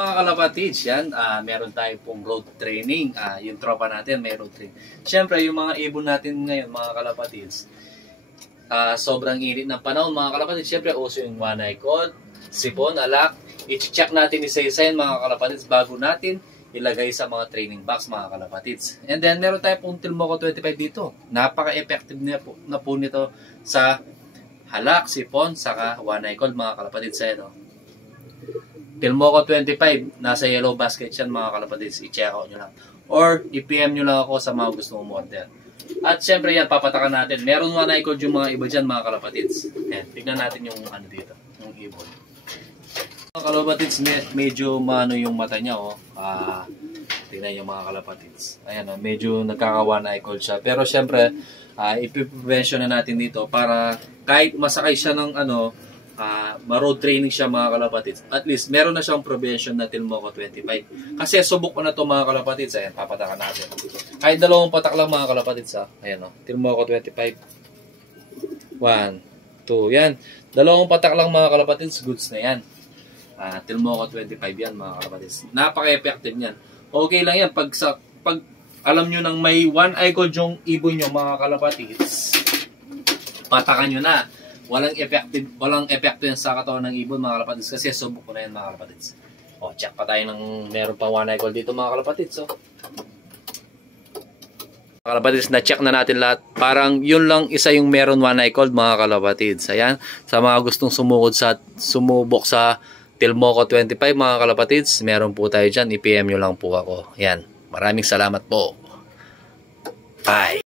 Mga kalapatids, yan, meron tayo pong road training. Yung tropa natin may road training. Siyempre, yung mga ibon natin ngayon, mga kalapatids, sobrang init ng panahon, mga kalapatids. Siyempre, uso yung one-eye cod, sipon, alak. I-check natin isa-isa yan, mga kalapatids, bago natin ilagay sa mga training box, mga kalapatids. And then, meron tayo pong Tilmoco 25 dito. Napaka-effective na po nito sa halak, sipon, saka one-eye cod, mga kalapatids. No? Tilmoco 25, nasa yellow basket yan, mga kalapatids. I-check out nyo lang. Or, i-PM nyo lang ako sa mga gusto mong order. At syempre yan, papatakan natin. Meron one-eye cod yung mga iba dyan, mga kalapatids. Yan, tignan natin yung ano dito, yung ibon. Mga kalapatids, medyo maano yung mata niya, oh. Tignan yung mga kalapatids. Ayan, oh, medyo nagkaka-one-eye cod siya. Pero syempre, ipiprevention na natin dito para kahit masakay siya ng ano, ma-road training siya, mga kalapatids. At least, meron na siyang prevention na Tilmoco 25. Kasi subok ko na to, mga kalapatids. Ayan, papatakan natin. Kahit dalawang patak lang, mga kalapatids. Ayan, oh, Tilmoco 25. 1, 2, yan. Dalawang patak lang, mga kalapatids. Goods na yan. Tilmoco 25 yan, mga kalapatids. Napaka-effective yan. Okay lang yan. Pag alam nyo nang may one-eye cod yung ibon nyo, mga kalapatids, patakan nyo na. Walang effective yan sa katawan ng ibon, mga kalapatids, kasi subok ko na yan, mga kalapatids. O, check pa tayo ng meron pa one-eye cod dito, mga kalapatids. So, mga kalapatids, na-check na natin lahat. Parang yun lang isa yung meron one-eye cod, mga kalapatids. Ayan, sa mga gustong sumubok sa Tilmoco 25, mga kalapatids, meron po tayo dyan. I-PM nyo lang po ako. Ayan, maraming salamat po. Bye!